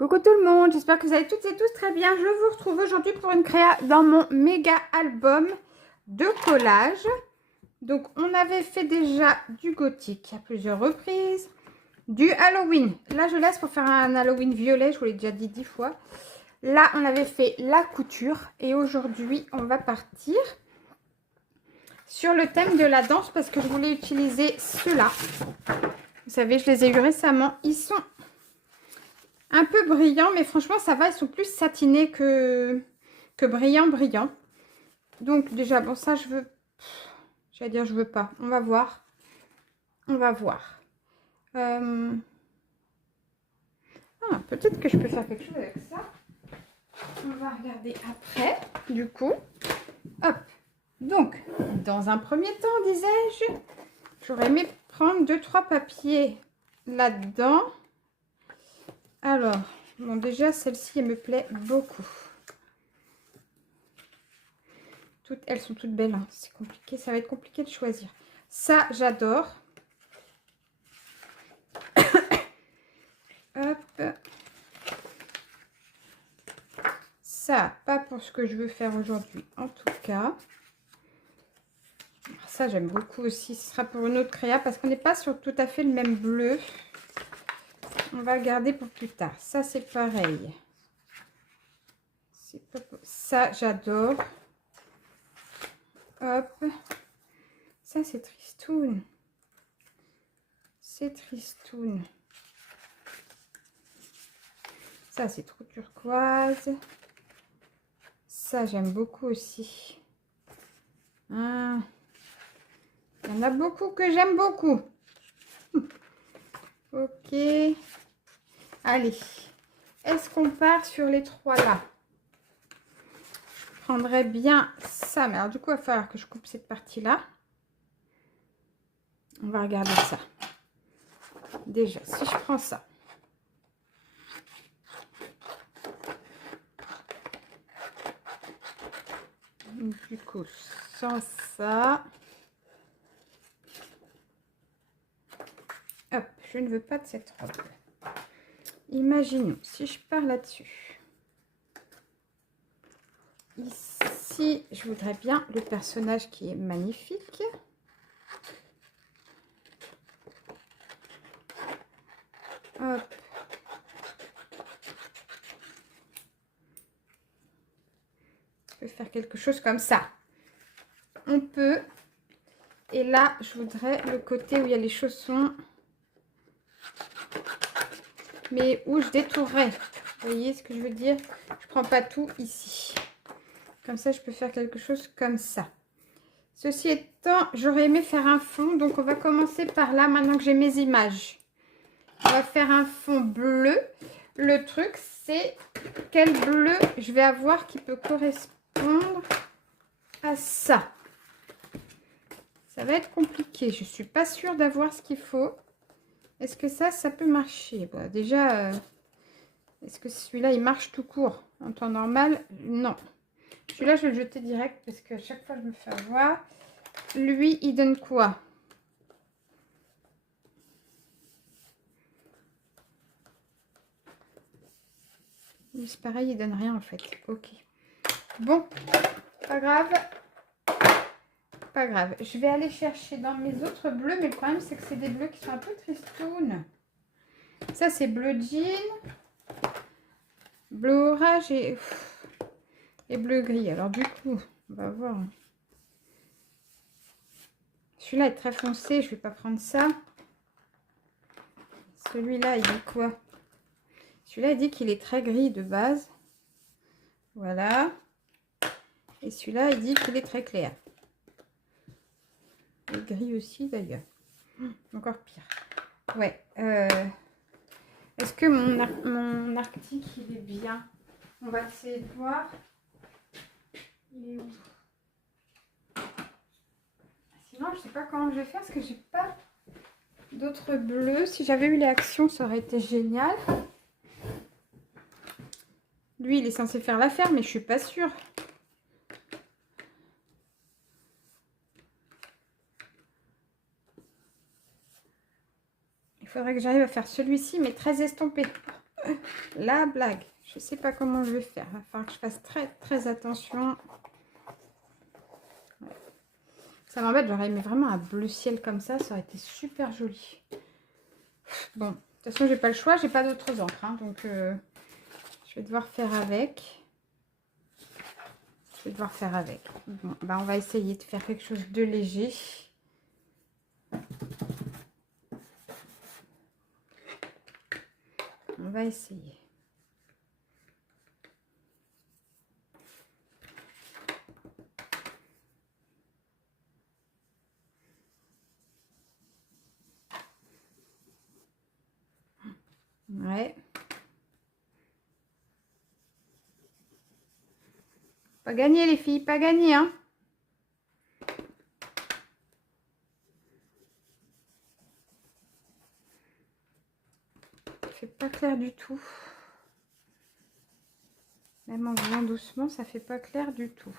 Coucou tout le monde, j'espère que vous allez toutes et tous très bien. Je vous retrouve aujourd'hui pour une créa dans mon méga album de collage. Donc on avait fait déjà du gothique à plusieurs reprises, du Halloween. Là je laisse pour faire un Halloween violet, je vous l'ai déjà dit 10 fois. Là on avait fait la couture et aujourd'hui on va partir sur le thème de la danse parce que je voulais utiliser ceux-là. Vous savez, je les ai eu récemment, ils sont un peu brillant, mais franchement ça va, ils sont plus satinés que brillant. Donc déjà, bon ça je veux, j'allais dire je veux pas, on va voir. Peut-être que je peux faire quelque chose avec ça. On va regarder après, du coup. Hop, donc dans un premier temps, disais-je, j'aurais aimé prendre 2-3 papiers là-dedans. Alors, bon déjà celle-ci elle me plaît beaucoup. Elles sont toutes belles, hein. C'est compliqué, ça va être compliqué de choisir. Ça, j'adore. Hop. Ça, pas pour ce que je veux faire aujourd'hui, en tout cas. Ça, j'aime beaucoup aussi. Ce sera pour une autre créa parce qu'on n'est pas sur tout à fait le même bleu. On va le garder pour plus tard. Ça, c'est pareil. Ça, j'adore. Hop. Ça, c'est tristoun. C'est tristoun. Ça, c'est trop turquoise. Ça, j'aime beaucoup aussi. Ah. Il y en a beaucoup que j'aime beaucoup. Ok. Allez. Est-ce qu'on part sur les trois là? Je prendrais bien ça. Mais alors, du coup, il va falloir que je coupe cette partie-là. On va regarder ça. Déjà, si je prends ça. Du coup, sans ça. Hop, je ne veux pas de cette robe. Imaginons, si je pars là-dessus. Ici, je voudrais bien le personnage qui est magnifique. Hop. On peut faire quelque chose comme ça. On peut. Et là, je voudrais le côté où il y a les chaussons. Mais où je détournerai. Vous voyez ce que je veux dire? Je prends pas tout ici. Comme ça, je peux faire quelque chose comme ça. Ceci étant, j'aurais aimé faire un fond. Donc, on va commencer par là, maintenant que j'ai mes images. On va faire un fond bleu. Le truc, c'est quel bleu je vais avoir qui peut correspondre à ça. Ça va être compliqué. Je ne suis pas sûre d'avoir ce qu'il faut. Est-ce que ça peut marcher? Bon, déjà, est-ce que celui-là, il marche tout court? En temps normal, non. Celui-là, je vais le jeter direct parce qu'à chaque fois, je me fais avoir. Lui, il donne quoi? Lui, c'est pareil, il donne rien en fait. Ok. Bon, pas grave. Pas grave. Je vais aller chercher dans mes autres bleus, mais le problème, c'est que c'est des bleus qui sont un peu tristounes. Ça, c'est bleu jean, bleu orage et bleu gris. Alors, du coup, on va voir. Celui-là est très foncé, je ne vais pas prendre ça. Celui-là, il dit quoi? Celui-là, il dit qu'il est très gris de base. Voilà. Et celui-là, il dit qu'il est très clair. Et gris aussi, d'ailleurs. Encore pire. Ouais. Est-ce que mon arctique, il est bien? On va essayer de voir. Il est où? Sinon, je sais pas comment je vais faire parce que j'ai pas d'autres bleus. Si j'avais eu les actions, ça aurait été génial. Lui, il est censé faire l'affaire, mais je suis pas sûre. Il faudrait que j'arrive à faire celui-ci, mais très estompé. La blague. Je ne sais pas comment je vais faire. Il va falloir que je fasse très très attention. Ouais. Ça m'embête, j'aurais aimé vraiment un bleu ciel comme ça. Ça aurait été super joli. Bon, de toute façon, j'ai pas le choix. J'ai pas d'autres encres. Hein, donc, je vais devoir faire avec. Je vais devoir faire avec. Bon, bah, on va essayer de faire quelque chose de léger. On va essayer. Ouais. Pas gagné les filles, pas gagné, hein. Ça fait pas clair du tout. Même en faisant doucement, ça fait pas clair du tout.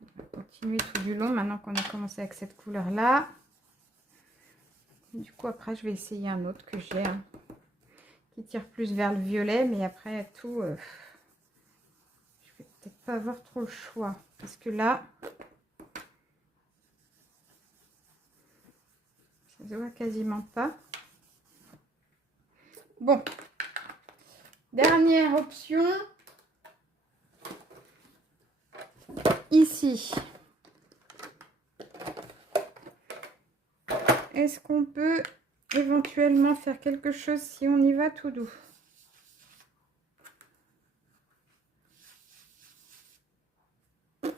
On va continuer tout du long maintenant qu'on a commencé avec cette couleur là. Du coup après je vais essayer un autre que j'ai hein, qui tire plus vers le violet, mais après tout je vais peut-être pas avoir trop le choix parce que là ça se voit quasiment pas. Bon, dernière option ici. Est-ce qu'on peut éventuellement faire quelque chose si on y va tout doux? Je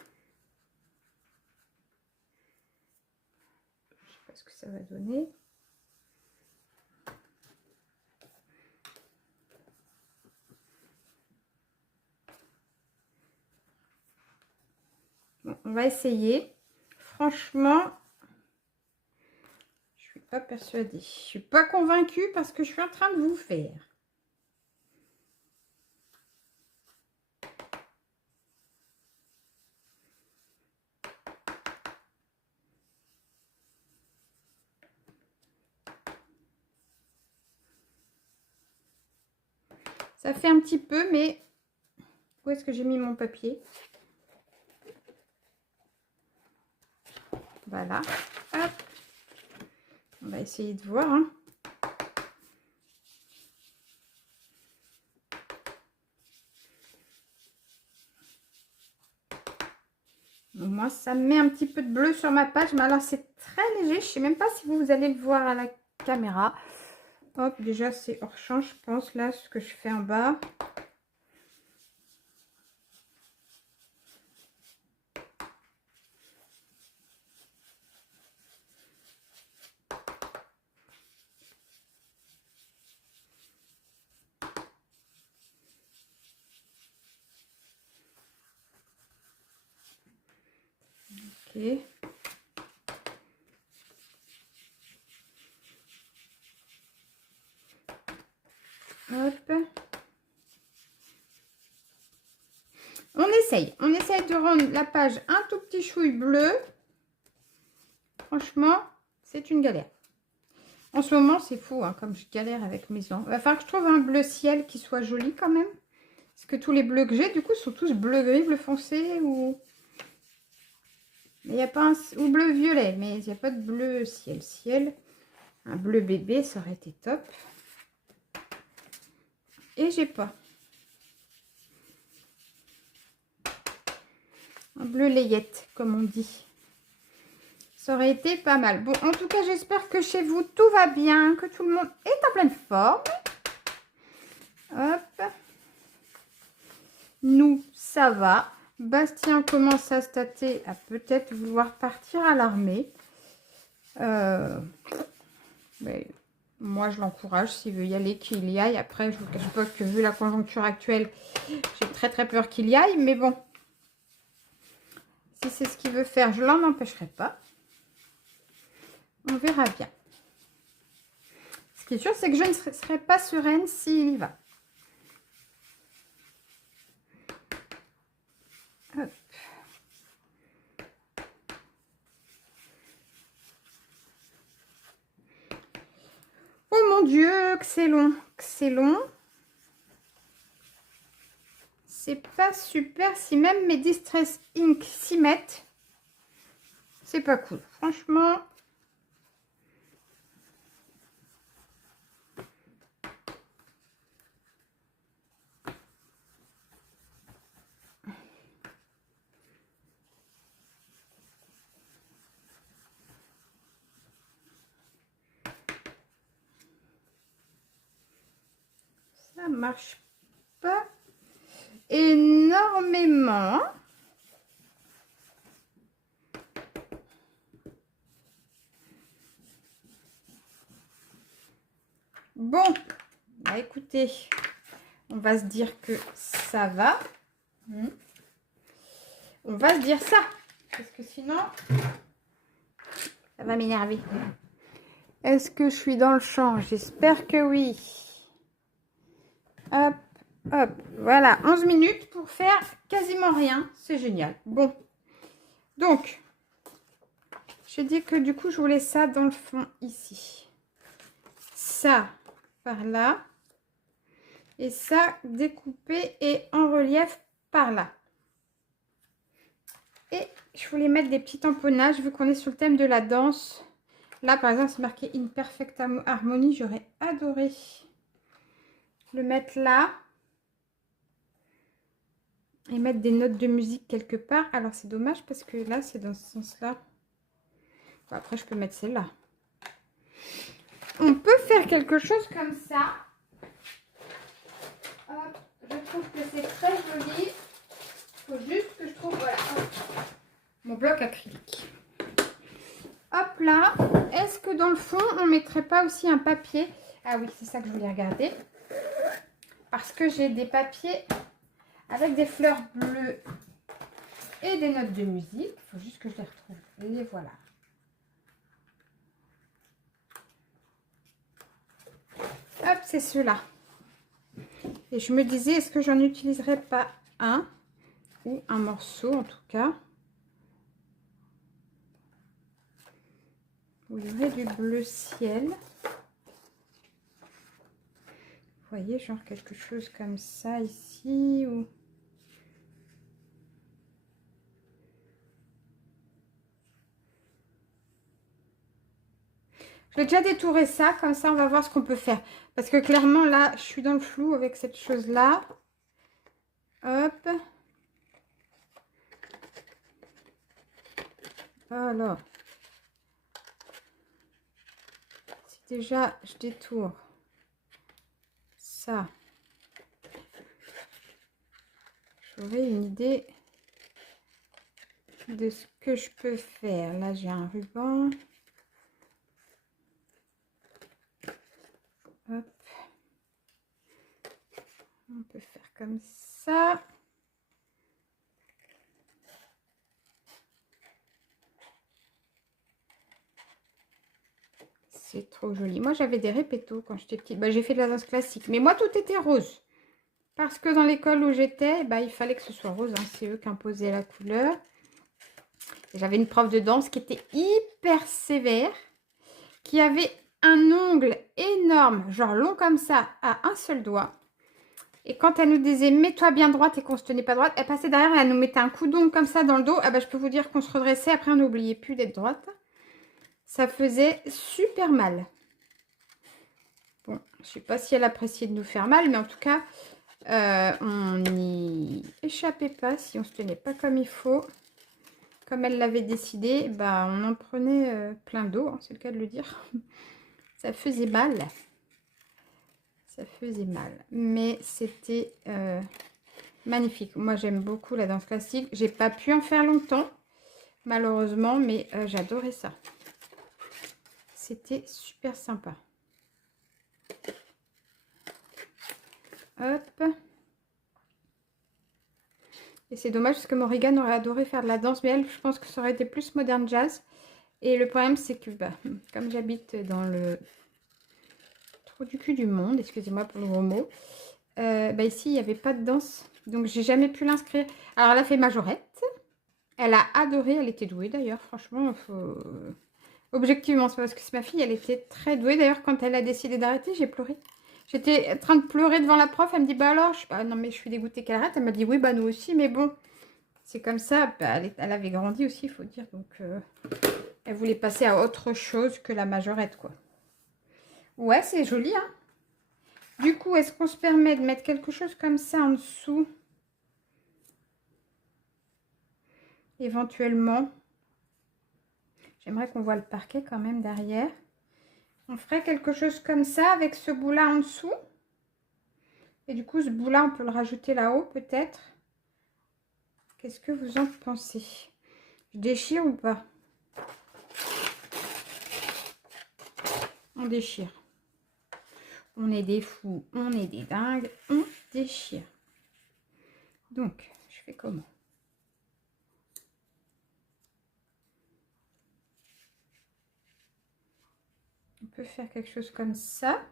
sais pas ce que ça va donner. Bon, on va essayer. Franchement, je suis pas persuadée. Je suis pas convaincue parce que je suis en train de vous faire. Ça fait un petit peu, mais où est-ce que j'ai mis mon papier? Voilà. Hop. On va essayer de voir. Hein. Moi, ça me met un petit peu de bleu sur ma page, mais alors c'est très léger. Je ne sais même pas si vous allez le voir à la caméra. Hop, déjà c'est hors champ, je pense, là, ce que je fais en bas. Ok. Hop. On essaye de rendre la page un tout petit chouille bleu. Franchement, c'est une galère. En ce moment, c'est fou, hein, comme je galère avec mes ongles. Il va falloir que je trouve un bleu ciel qui soit joli quand même. Parce que tous les bleus que j'ai, du coup, sont tous bleu gris, bleu foncé ou... Il n'y a pas un... ou bleu violet, mais il n'y a pas de bleu ciel. Ciel, un bleu bébé, ça aurait été top. Et j'ai pas. Un bleu layette, comme on dit. Ça aurait été pas mal. Bon, en tout cas, j'espère que chez vous, tout va bien, que tout le monde est en pleine forme. Hop. Nous, ça va. Bastien commence à se tâter, à peut-être vouloir partir à l'armée. Mais moi, je l'encourage. S'il veut y aller, qu'il y aille. Après, je ne vous cache pas que vu la conjoncture actuelle, j'ai très très peur qu'il y aille. Mais bon, si c'est ce qu'il veut faire, je l'en empêcherai pas. On verra bien. Ce qui est sûr, c'est que je ne serai pas sereine s'il y va. Hop. Dieu, que c'est long. Que c'est long. C'est pas super. Si même mes Distress Ink s'y mettent, c'est pas cool. Franchement. Ça marche pas énormément. Bon, bah écoutez, on va se dire que ça va. On va se dire ça. Parce que sinon, ça va m'énerver. Est-ce que je suis dans le champ? J'espère que oui. Hop, hop. Voilà, 11 minutes pour faire quasiment rien. C'est génial. Bon. Donc, j'ai dit que du coup, je voulais ça dans le fond ici. Ça, par là. Et ça, découpé et en relief par là. Et je voulais mettre des petits tamponnages vu qu'on est sur le thème de la danse. Là, par exemple, c'est marqué In Perfect Harmony. J'aurais adoré le mettre là. Et mettre des notes de musique quelque part. Alors, c'est dommage parce que là, c'est dans ce sens-là. Bon, après, je peux mettre celle-là. On peut faire quelque chose comme ça. Hop, je trouve que c'est très joli. Il faut juste que je trouve, voilà, mon bloc acrylique. Hop là. Est-ce que dans le fond, on mettrait pas aussi un papier? Ah oui, c'est ça que je voulais regarder. Parce que j'ai des papiers avec des fleurs bleues et des notes de musique. Il faut juste que je les retrouve. Et les voilà. Hop, c'est ceux-là. Et je me disais, est-ce que j'en utiliserais pas un ou un morceau en tout cas. Où il y aurait du bleu ciel. Vous voyez, genre quelque chose comme ça ici. Ou... je vais déjà détourer ça, comme ça on va voir ce qu'on peut faire. Parce que clairement là, je suis dans le flou avec cette chose-là. Hop. Alors. Si déjà je détourne ça, j'aurai une idée de ce que je peux faire. Là, j'ai un ruban. Hop. On peut faire comme ça. C'est trop joli. Moi, j'avais des répétos quand j'étais petite. Bah, j'ai fait de la danse classique. Mais moi, tout était rose. Parce que dans l'école où j'étais, bah, il fallait que ce soit rose. Hein. C'est eux qui imposaient la couleur. J'avais une prof de danse qui était hyper sévère. Qui avait un ongle énorme, genre long comme ça, à un seul doigt. Et quand elle nous disait, mets-toi bien droite et qu'on se tenait pas droite, elle passait derrière et elle nous mettait un coup d'ongle comme ça dans le dos. Ah bah, je peux vous dire qu'on se redressait. Après, on n'oubliait plus d'être droite. Ça faisait super mal. Bon, je sais pas si elle appréciait de nous faire mal, mais en tout cas, on n'y échappait pas si on se tenait pas comme il faut. Comme elle l'avait décidé, bah, on en prenait plein d'eau, hein, c'est le cas de le dire. Ça faisait mal. Ça faisait mal. Mais c'était magnifique. Moi, j'aime beaucoup la danse classique. J'ai pas pu en faire longtemps, malheureusement, mais j'adorais ça. C'était super sympa. Hop. Et c'est dommage parce que Morrigan aurait adoré faire de la danse, mais elle, je pense que ça aurait été plus moderne jazz. Et le problème, c'est que, bah, comme j'habite dans le trou du cul du monde, excusez-moi pour le gros mot, bah, ici, il n'y avait pas de danse. Donc, j'ai jamais pu l'inscrire. Alors, elle a fait majorette. Elle a adoré, elle était douée d'ailleurs, franchement, Objectivement, c'est parce que c'est ma fille, elle était très douée. D'ailleurs, quand elle a décidé d'arrêter, j'ai pleuré. J'étais en train de pleurer devant la prof. Elle me dit, bah alors, je sais pas, non mais je suis dégoûtée qu'elle arrête. Elle m'a dit, oui, bah nous aussi, mais bon, c'est comme ça. Bah, elle avait grandi aussi, il faut dire. Donc, elle voulait passer à autre chose que la majorette, quoi. Ouais, c'est joli, hein. Du coup, est-ce qu'on se permet de mettre quelque chose comme ça en dessous? Éventuellement. J'aimerais qu'on voit le parquet quand même derrière. On ferait quelque chose comme ça avec ce bout-là en dessous. Et du coup, ce bout-là, on peut le rajouter là-haut peut-être. Qu'est-ce que vous en pensez? Je déchire ou pas? On déchire. On est des fous, on est des dingues, on déchire. Donc, je fais comment? On peut faire quelque chose comme ça.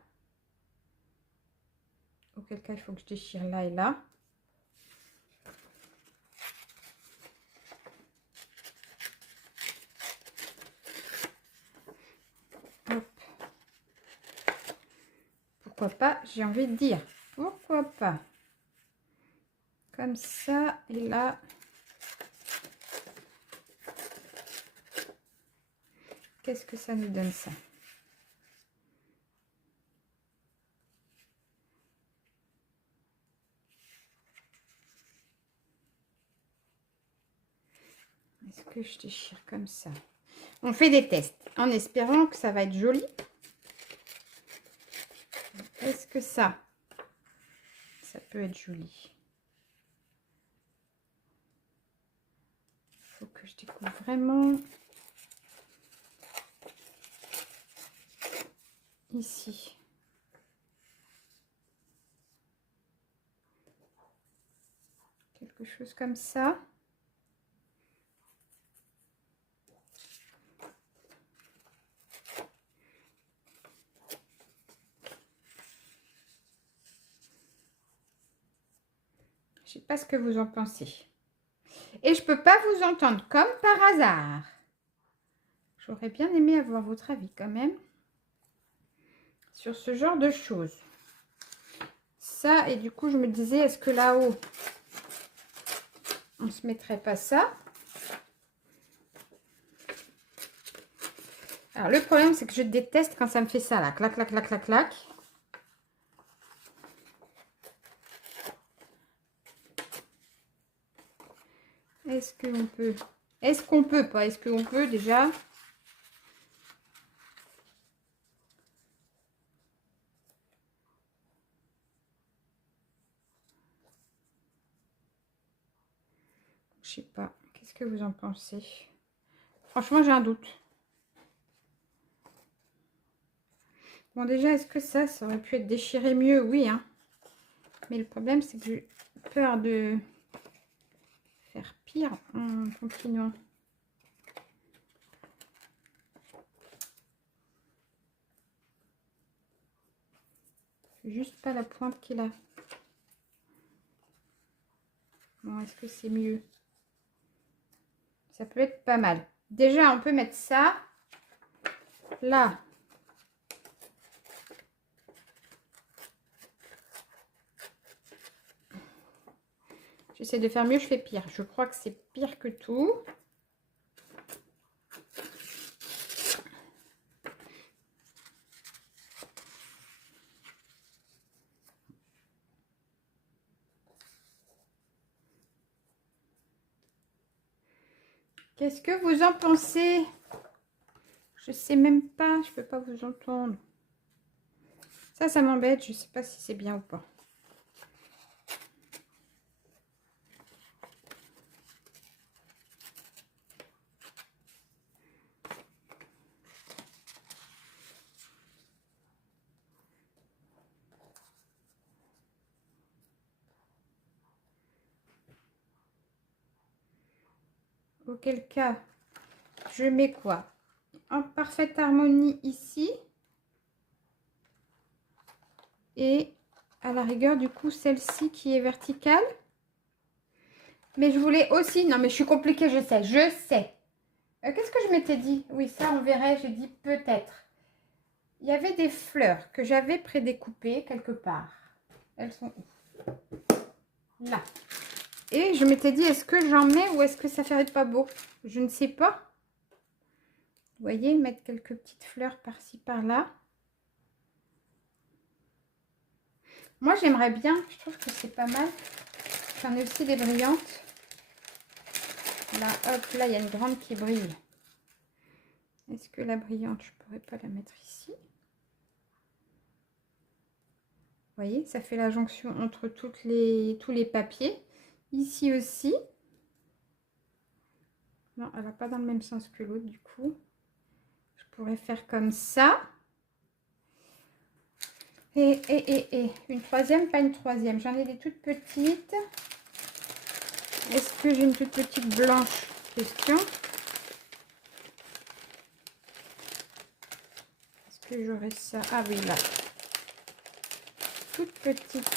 Auquel cas, il faut que je déchire là et là. Hop. Pourquoi pas, j'ai envie de dire. Pourquoi pas? Comme ça, et là. Qu'est-ce que ça nous donne, ça? Est-ce que je déchire comme ça? On fait des tests en espérant que ça va être joli. Est-ce que ça peut être joli? Il faut que je découpe vraiment ici. Quelque chose comme ça. Je sais pas ce que vous en pensez. Et je peux pas vous entendre comme par hasard. J'aurais bien aimé avoir votre avis quand même sur ce genre de choses. Ça, et du coup, je me disais, est-ce que là-haut, on se mettrait pas ça? Alors, le problème, c'est que je déteste quand ça me fait ça, là. Clac, clac, clac, clac, clac. Est-ce qu'on peut? Est-ce qu'on peut pas? Est-ce qu'on peut déjà? Je sais pas. Qu'est-ce que vous en pensez? Franchement, j'ai un doute. Bon, déjà, est-ce que ça aurait pu être déchiré mieux? Oui, hein. Mais le problème, c'est que j'ai peur de faire pire en continuant. Juste pas la pointe qu'il a. Bon, est-ce que c'est mieux? Ça peut être pas mal. Déjà, on peut mettre ça là. J'essaie de faire mieux, je fais pire. Je crois que c'est pire que tout. Qu'est-ce que vous en pensez? Je sais même pas, je peux pas vous entendre. Ça m'embête, je sais pas si c'est bien ou pas. Auquel cas, je mets quoi? En parfaite harmonie ici. Et à la rigueur, du coup, celle-ci qui est verticale. Mais je voulais aussi... Non, mais je suis compliquée, je sais. Qu'est-ce que je m'étais dit? Oui, ça, on verrait. J'ai dit peut-être. Il y avait des fleurs que j'avais prédécoupées quelque part. Elles sont où? Là. Et je m'étais dit, est-ce que j'en mets ou est-ce que ça ferait pas beau? Je ne sais pas. Vous voyez, mettre quelques petites fleurs par-ci, par-là. Moi, j'aimerais bien. Je trouve que c'est pas mal. J'en ai aussi des brillantes. Là, hop, là, il y a une grande qui brille. Est-ce que la brillante, je pourrais pas la mettre ici? Vous voyez, ça fait la jonction entre tous les papiers. Ici aussi. Non, elle va pas dans le même sens que l'autre, du coup. Je pourrais faire comme ça. Et une troisième, pas une troisième. J'en ai des toutes petites. Est-ce que j'ai une toute petite blanche? Question. Est-ce que j'aurai ça? Ah oui, là. Toute petite.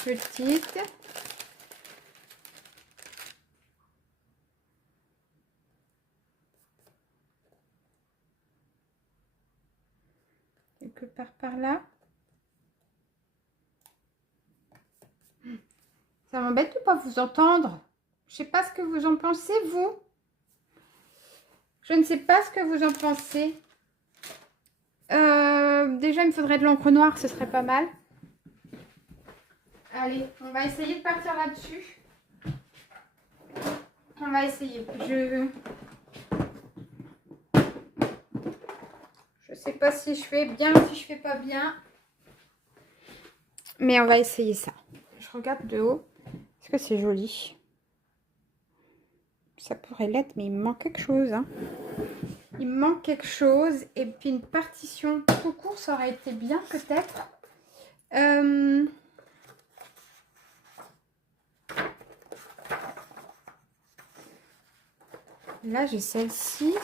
Quelque part par là. Ça m'embête de ne pas vous entendre. Je ne sais pas ce que vous en pensez, vous. Je ne sais pas ce que vous en pensez. Déjà, il me faudrait de l'encre noire, ce serait pas mal. Allez, on va essayer de partir là-dessus. On va essayer. Je sais pas si je fais bien ou si je fais pas bien. Mais on va essayer ça. Je regarde de haut. Est-ce que c'est joli? Ça pourrait l'être, mais il me manque quelque chose. Hein. Il me manque quelque chose. Et puis une partition tout court, ça aurait été bien peut-être. Là, j'ai celle-ci.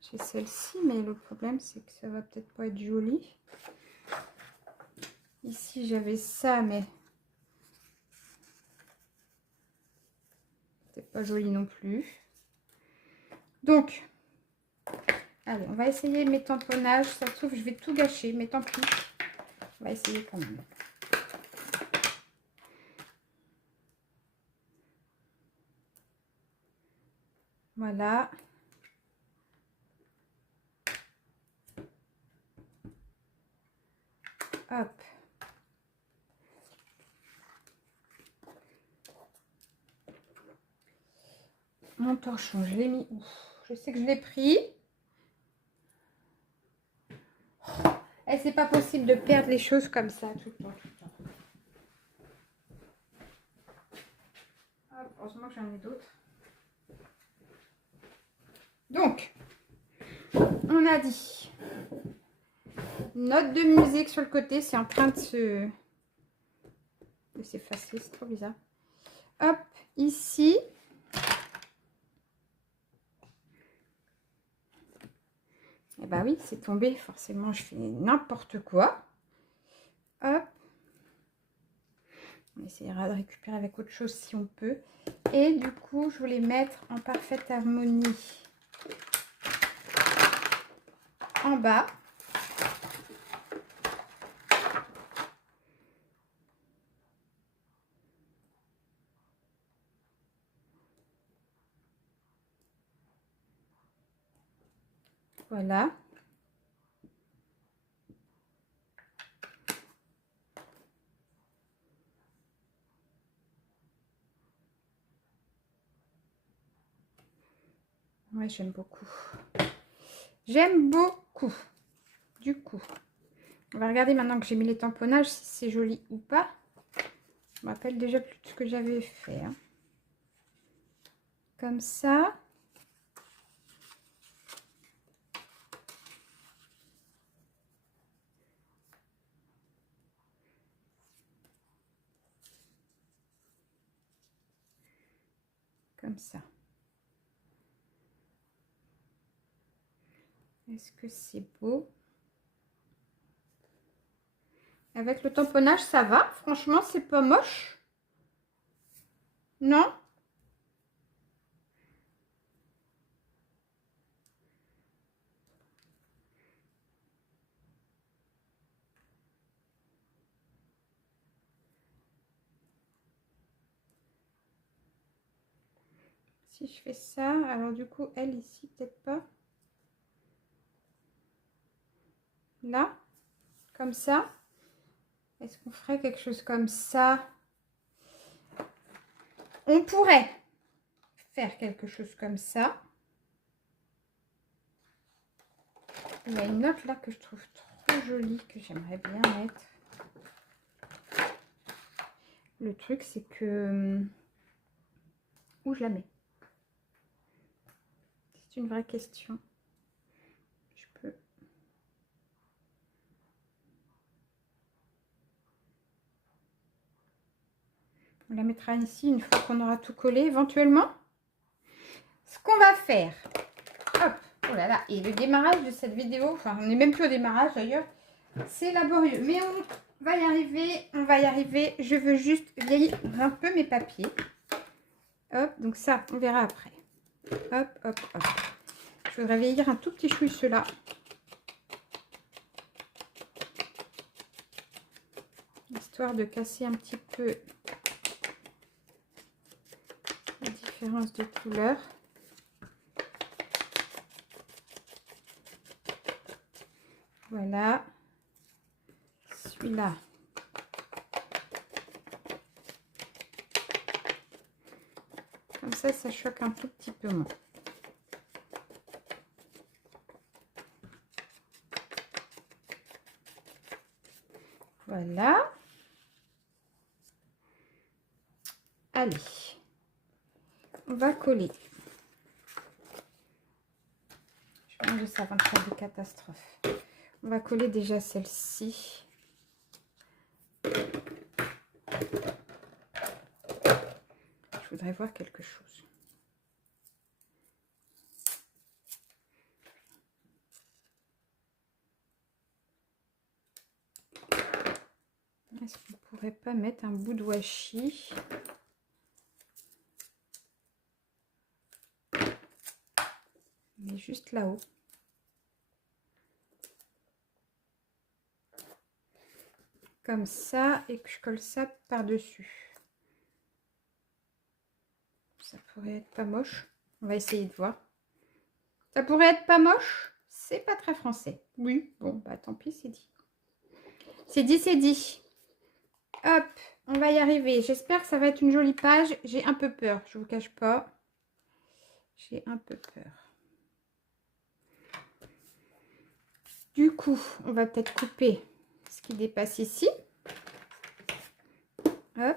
J'ai celle-ci, mais le problème, c'est que ça va peut-être pas être joli. Ici, j'avais ça, mais c'est pas joli non plus. Donc, allez, on va essayer mes tamponnages. Ça se trouve, je vais tout gâcher, mais tant pis. On va essayer quand même. Voilà. Hop. Mon torchon, je l'ai mis où? Je sais que je l'ai pris. Et c'est pas possible de perdre les choses comme ça tout le temps, tout le temps. Hop, heureusement que j'en ai d'autres. Donc, on a dit note de musique sur le côté, c'est en train de s'effacer, c'est trop bizarre. Hop, ici. Et bah oui, c'est tombé, forcément, je fais n'importe quoi. Hop. On essaiera de récupérer avec autre chose si on peut. Et du coup, je voulais mettre en parfaite harmonie en bas. Voilà. Ouais, j'aime beaucoup. J'aime beaucoup. Du coup, on va regarder maintenant que j'ai mis les tamponnages si c'est joli ou pas. Je me rappelle déjà plus de ce que j'avais fait. Hein. Comme ça. Comme ça. Est-ce que c'est beau? Avec le tamponnage, ça va. Franchement, c'est pas moche. Non? Si je fais ça, alors du coup, elle ici, peut-être pas. Là, comme ça. Est-ce qu'on ferait quelque chose comme ça? On pourrait faire quelque chose comme ça. Il y a une autre là que je trouve trop jolie, que j'aimerais bien mettre. Le truc, c'est que... Où je la mets? C'est une vraie question. Je peux... On la mettra ici une fois qu'on aura tout collé, éventuellement. Ce qu'on va faire... Hop! Oh là là! Et le démarrage de cette vidéo, enfin, on n'est même plus au démarrage d'ailleurs. C'est laborieux, mais on va y arriver, on va y arriver. Je veux juste vieillir un peu mes papiers. Hop, donc ça, on verra après. Hop, hop, hop. Je voudrais vieillir un tout petit chouille ceux-là. Histoire de casser un petit peu la différence de couleur. Voilà. Celui-là. Comme ça choque un tout petit peu moins. Voilà. Allez. On va coller. Je vais enlever ça avant de faire des catastrophes. On va coller déjà celle-ci. Je voudrais voir quelque chose. Est-ce qu'on pourrait pas mettre un bout de washi? Mais juste là-haut. Comme ça, et que je colle ça par-dessus. Ça pourrait être pas moche. On va essayer de voir. Ça pourrait être pas moche. C'est pas très français. Oui, bon, bah tant pis, c'est dit. C'est dit, c'est dit. Hop, on va y arriver. J'espère que ça va être une jolie page. J'ai un peu peur, je vous cache pas. J'ai un peu peur. Du coup, on va peut-être couper ce qui dépasse ici. Hop.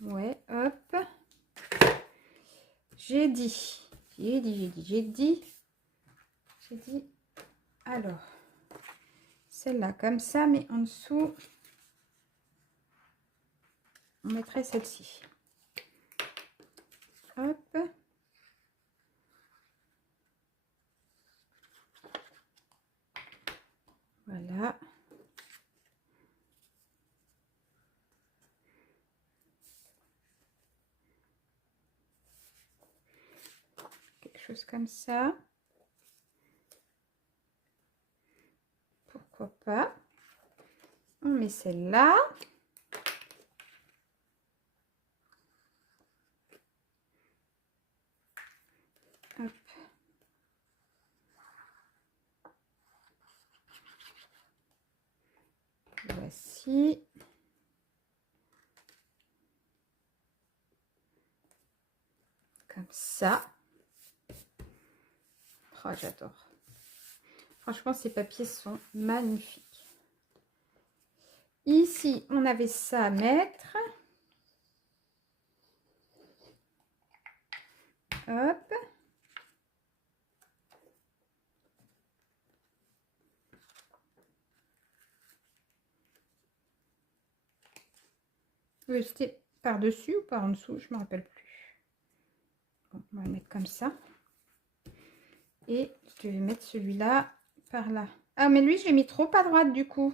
Ouais, hop. J'ai dit. Alors, celle-là comme ça, mais en dessous, on mettrait celle-ci. Hop. Voilà. Quelque chose comme ça. Pourquoi pas. On met celle-là. Hop. Voici. Comme ça. Oh, j'adore. Franchement, ces papiers sont magnifiques. Ici, on avait ça à mettre. Hop. C'était par-dessus ou par en dessous, je ne me rappelle plus. Bon, on va le mettre comme ça. Et je vais mettre celui-là par là. Ah, mais lui, je l'ai mis trop à droite du coup.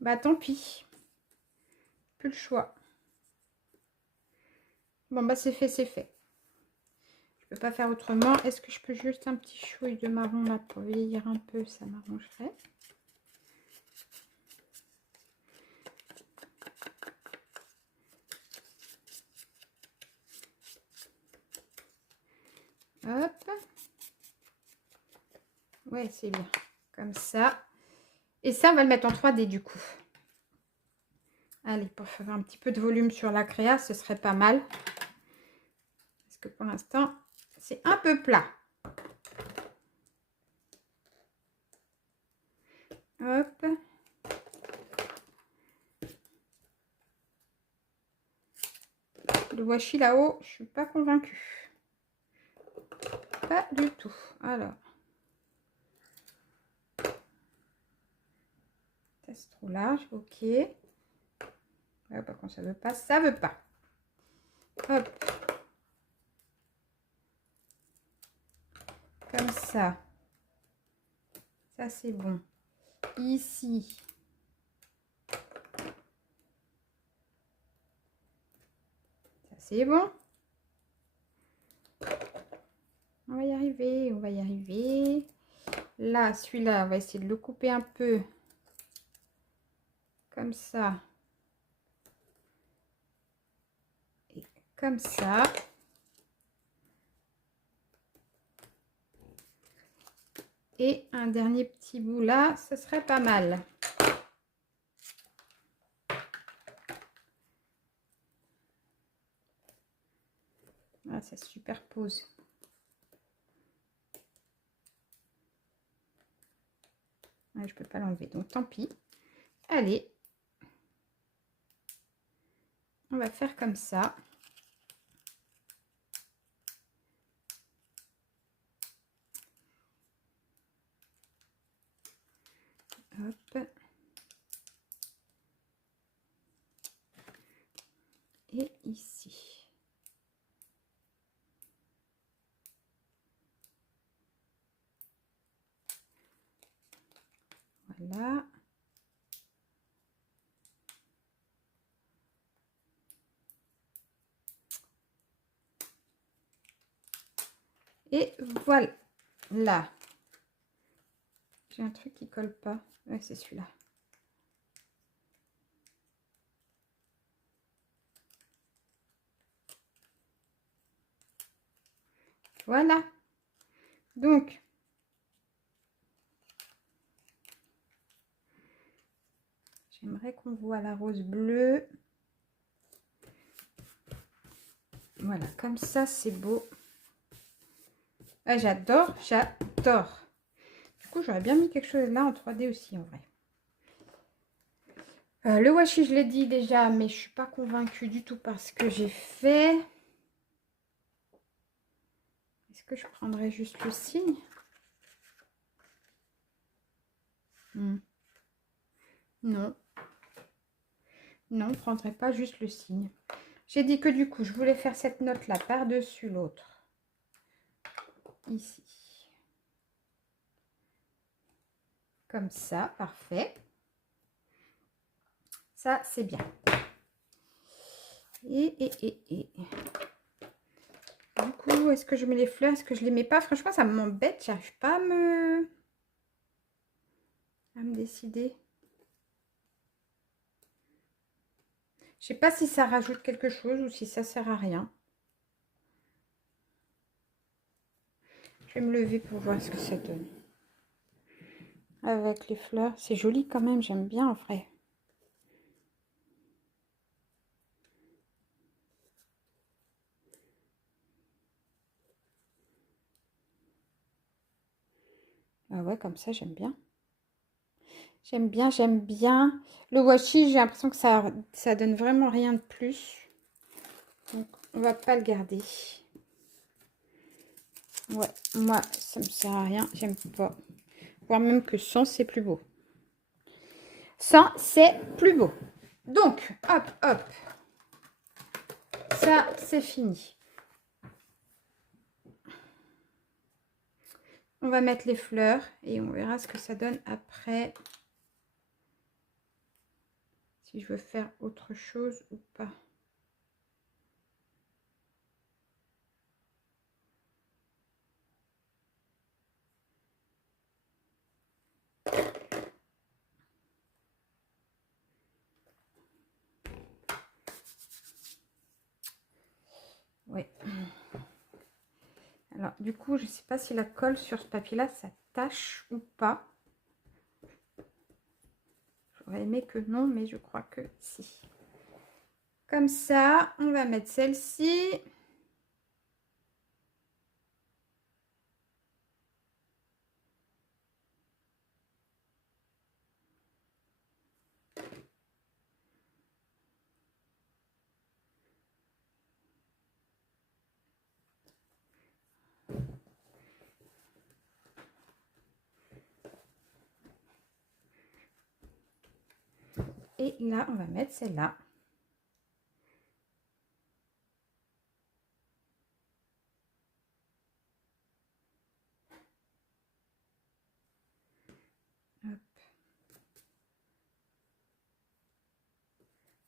Bah, tant pis. Plus le choix. Bon, bah, c'est fait, c'est fait. Je peux pas faire autrement. Est-ce que je peux juste un petit chouille de marron là pour vieillir un peu? Ça m'arrangerait. Hop. Ouais, c'est bien. Comme ça. Et ça, on va le mettre en 3D du coup. Allez, pour faire un petit peu de volume sur la créa, ce serait pas mal. Parce que pour l'instant, c'est un peu plat. Hop. Le washi là-haut, je suis pas convaincue. Pas du tout. Alors. C'est trop large, ok. Ouais, par contre, ça veut pas, ça veut pas. Hop. Comme ça. Ça, c'est bon. Ici. Ça, c'est bon. On va y arriver, on va y arriver. Là, celui-là, on va essayer de le couper un peu. Comme ça. Et comme ça. Et un dernier petit bout là, ce serait pas mal. Ah, ça se superpose. Ouais, je peux pas l'enlever, donc tant pis. Allez. On va faire comme ça. Hop. Et ici. Voilà. Et voilà. Là. J'ai un truc qui colle pas. Ouais, c'est celui-là. Voilà. Donc, j'aimerais qu'on voit la rose bleue. Voilà, comme ça, c'est beau. Ah, j'adore, j'adore. Du coup, j'aurais bien mis quelque chose là en 3D aussi, en vrai. Le washi, je l'ai dit déjà, mais je suis pas convaincue du tout par ce que j'ai fait. Est-ce que je prendrais juste le signe? Non. Non, on ne prendrait pas juste le signe. J'ai dit que du coup, je voulais faire cette note-là par-dessus l'autre. Ici. Comme ça, parfait. Ça, c'est bien. Et. Du coup, est-ce que je mets les fleurs? Est-ce que je les mets pas? Franchement, ça m'embête. J'arrive pas à me décider. Je sais pas si ça rajoute quelque chose ou si ça sert à rien. Je vais me lever pour voir ce que ça donne. Avec les fleurs. C'est joli quand même. J'aime bien en vrai. Ah ouais, comme ça, j'aime bien. J'aime bien, j'aime bien. Le washi, j'ai l'impression que ça donne vraiment rien de plus. Donc, on va pas le garder. Ouais, moi, ça me sert à rien. J'aime pas. Voire même que sans, c'est plus beau. Sans, c'est plus beau. Donc, hop, hop. Ça, c'est fini. On va mettre les fleurs et on verra ce que ça donne après. Si je veux faire autre chose ou pas. Oui. Alors, du coup, je ne sais pas si la colle sur ce papier-là, ça tâche ou pas. J'aurais aimé que non, mais je crois que si. Comme ça, on va mettre celle-ci. Et là, on va mettre celle-là. Hop.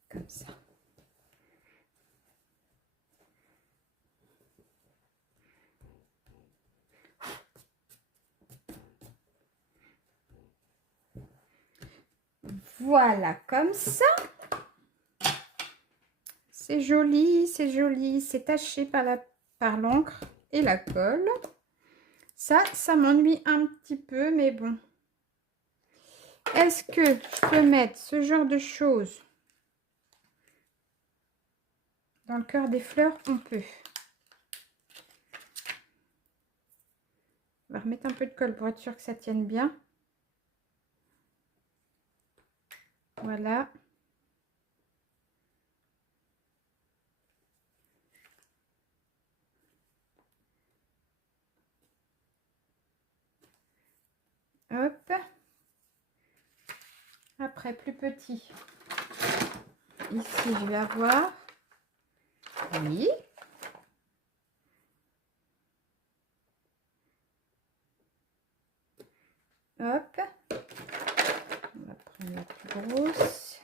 Comme ça. Voilà, comme ça. C'est joli, c'est taché par l'encre et la colle. Ça m'ennuie un petit peu, mais bon. Est-ce que je peux mettre ce genre de choses dans le cœur des fleurs? On peut. On va remettre un peu de colle pour être sûr que ça tienne bien. Voilà. Hop. Après, plus petit. Ici, je vais avoir... Oui. Hop. On va prendre la plus grosse.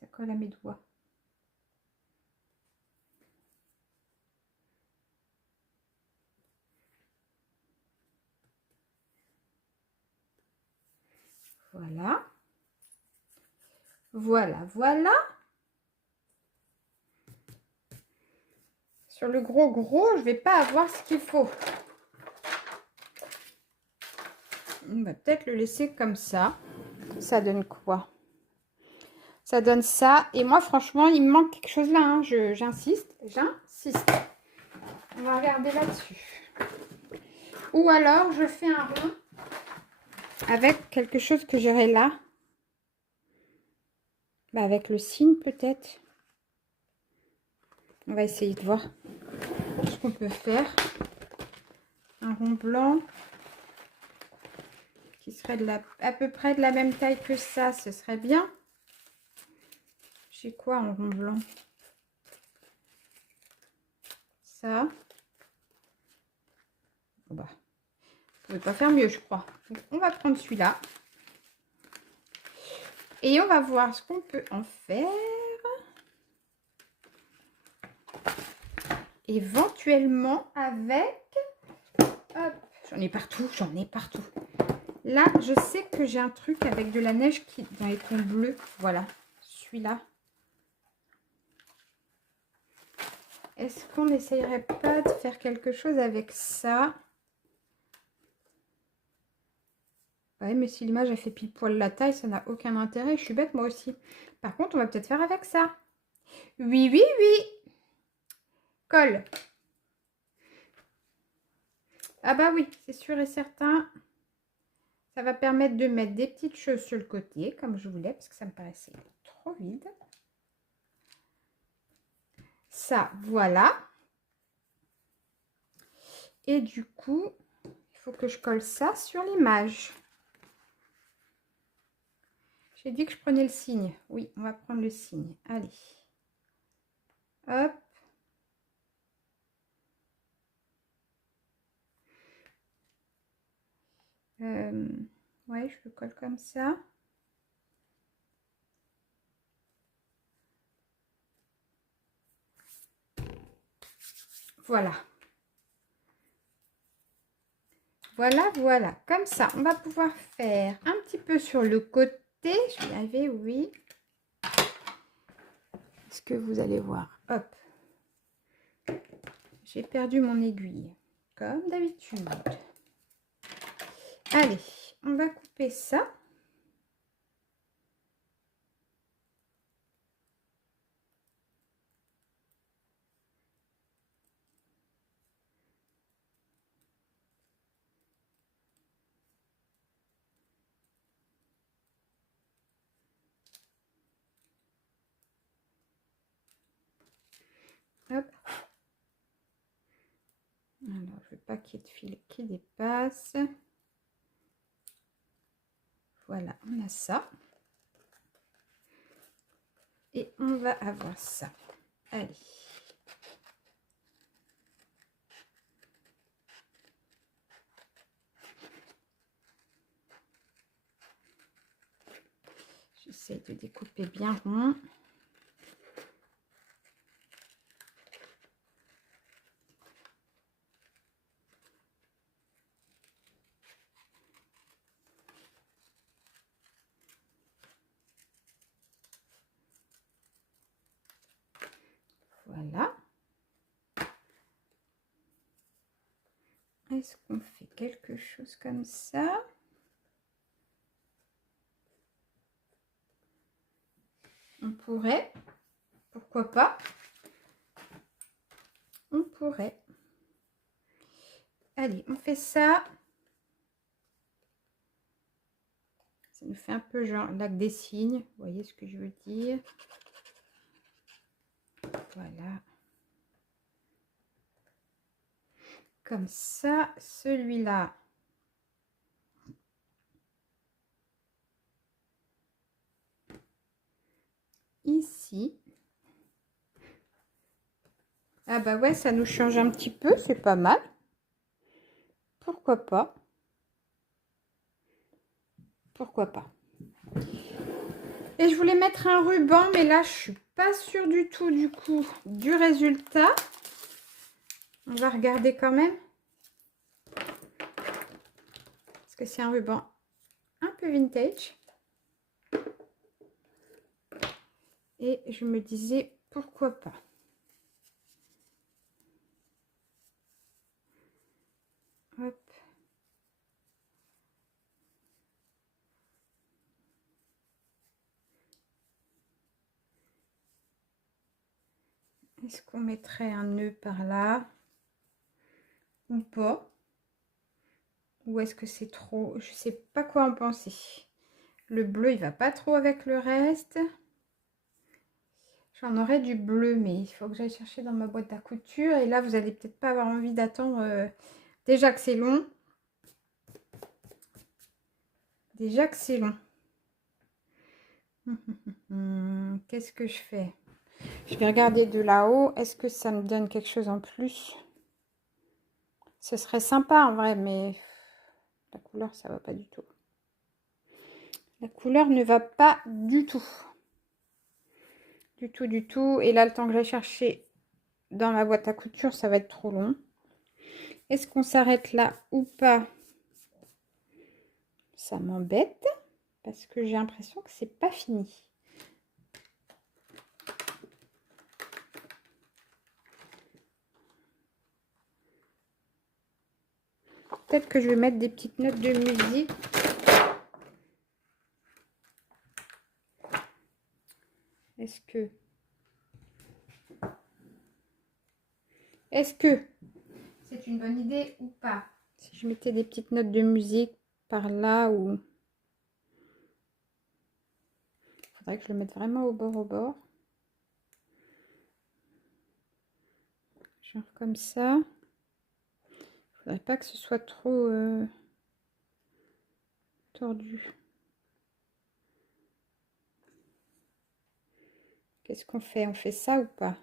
Ça colle à mes doigts. Voilà. Voilà, voilà. Sur le gros, je vais pas avoir ce qu'il faut. On va peut-être le laisser comme ça. Ça donne quoi? Ça donne ça. Et moi, franchement, il me manque quelque chose là. Hein. J'insiste. On va regarder là-dessus. Ou alors, je fais un rond avec quelque chose que j'aurai là. Bah, avec le signe, peut-être. On va essayer de voir ce qu'on peut faire. Un rond blanc qui serait à peu près de la même taille que ça, ce serait bien. J'ai quoi en rond blanc? Ça. Bon bah, vous pouvez pas faire mieux, je crois. Donc, on va prendre celui-là. Et on va voir ce qu'on peut en faire. Éventuellement avec... Hop, j'en ai partout, Là, je sais que j'ai un truc avec de la neige qui dans les tons bleus. Voilà, celui-là. Est-ce qu'on n'essayerait pas de faire quelque chose avec ça? Ouais, mais si l'image a fait pile poil la taille, ça n'a aucun intérêt. Je suis bête moi aussi. Par contre, on va peut-être faire avec ça. Oui, oui, oui. Colle. Ah bah oui, c'est sûr et certain. Ça va permettre de mettre des petites choses sur le côté, comme je voulais, parce que ça me paraissait trop vide. Ça, voilà. Et du coup, il faut que je colle ça sur l'image. J'ai dit que je prenais le signe. Oui, on va prendre le signe. Allez. Hop. Ouais, je le colle comme ça. Voilà. Voilà, voilà. Comme ça, on va pouvoir faire un petit peu sur le côté. Je vais y arriver, oui. Est-ce que vous allez voir? Hop. J'ai perdu mon aiguille, comme d'habitude. Allez, on va couper ça. Hop. Alors, je veux pas qu'il y ait de fil qui dépasse. Voilà, on a ça. Et on va avoir ça. Allez. J'essaie de découper bien rond. Voilà. Est-ce qu'on fait quelque chose comme ça? On pourrait. Pourquoi pas? On pourrait. Allez, on fait ça. Ça nous fait un peu genre lac des cygnes. Vous voyez ce que je veux dire? Voilà. Comme ça, celui-là. Ici. Ah bah ouais, ça nous change un petit peu, c'est pas mal. Pourquoi pas? Pourquoi pas? Et je voulais mettre un ruban, mais là, je suis pas sûre du tout du coup du résultat. On va regarder quand même. Parce que c'est un ruban un peu vintage. Et je me disais, pourquoi pas? Hop. Est-ce qu'on mettrait un nœud par là? Ou pas? Ou est-ce que c'est trop? Je sais pas quoi en penser. Le bleu, il va pas trop avec le reste. J'en aurais du bleu, mais il faut que j'aille chercher dans ma boîte à couture. Et là, vous allez peut-être pas avoir envie d'attendre. Déjà que c'est long. Déjà que c'est long. Qu'est-ce que je fais? Je vais regarder de là-haut. Est-ce que ça me donne quelque chose en plus? Ce serait sympa en vrai, mais la couleur, ça va pas du tout. La couleur ne va pas du tout. Du tout, du tout. Et là, le temps que j'aille chercher dans ma boîte à couture, ça va être trop long. Est-ce qu'on s'arrête là ou pas? Ça m'embête parce que j'ai l'impression que c'est pas fini. Peut-être que je vais mettre des petites notes de musique. Est-ce que c'est une bonne idée ou pas? Si je mettais des petites notes de musique par là ou... Il faudrait que je le mette vraiment au bord, au bord. Genre comme ça. Il faudrait pas que ce soit trop tordu. Qu'est-ce qu'on fait? On fait ça ou pas?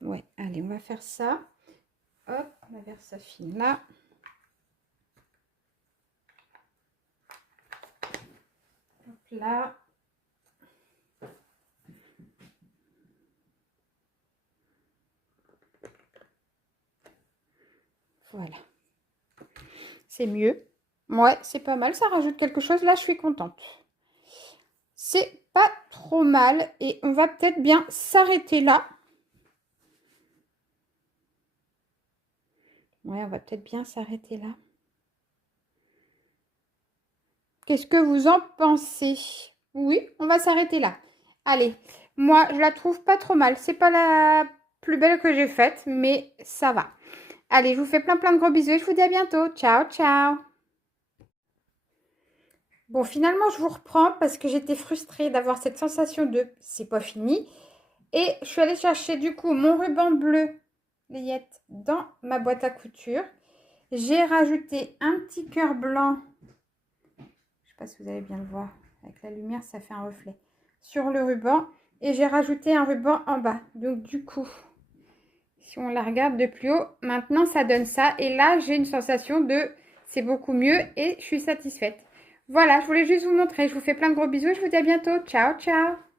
Ouais, allez, on va faire ça. Hop, on va vers sa fine là. là. Voilà. C'est mieux. Ouais, c'est pas mal. Ça rajoute quelque chose. Là, je suis contente. C'est pas trop mal. Et on va peut-être bien s'arrêter là. Ouais, on va peut-être bien s'arrêter là. Qu'est-ce que vous en pensez? Oui, on va s'arrêter là. Allez, moi, je la trouve pas trop mal. C'est pas la plus belle que j'ai faite, mais ça va. Allez, je vous fais plein de gros bisous et je vous dis à bientôt. Ciao, ciao. Bon, finalement, je vous reprends parce que j'étais frustrée d'avoir cette sensation de c'est pas fini. Et je suis allée chercher du coup mon ruban bleu layette dans ma boîte à couture. J'ai rajouté un petit cœur blanc. Je ne sais pas si vous allez bien le voir. Avec la lumière, ça fait un reflet. Sur le ruban. Et j'ai rajouté un ruban en bas. Donc du coup, si on la regarde de plus haut, maintenant ça donne ça. Et là, j'ai une sensation de c'est beaucoup mieux et je suis satisfaite. Voilà, je voulais juste vous montrer. Je vous fais plein de gros bisous et je vous dis à bientôt. Ciao, ciao.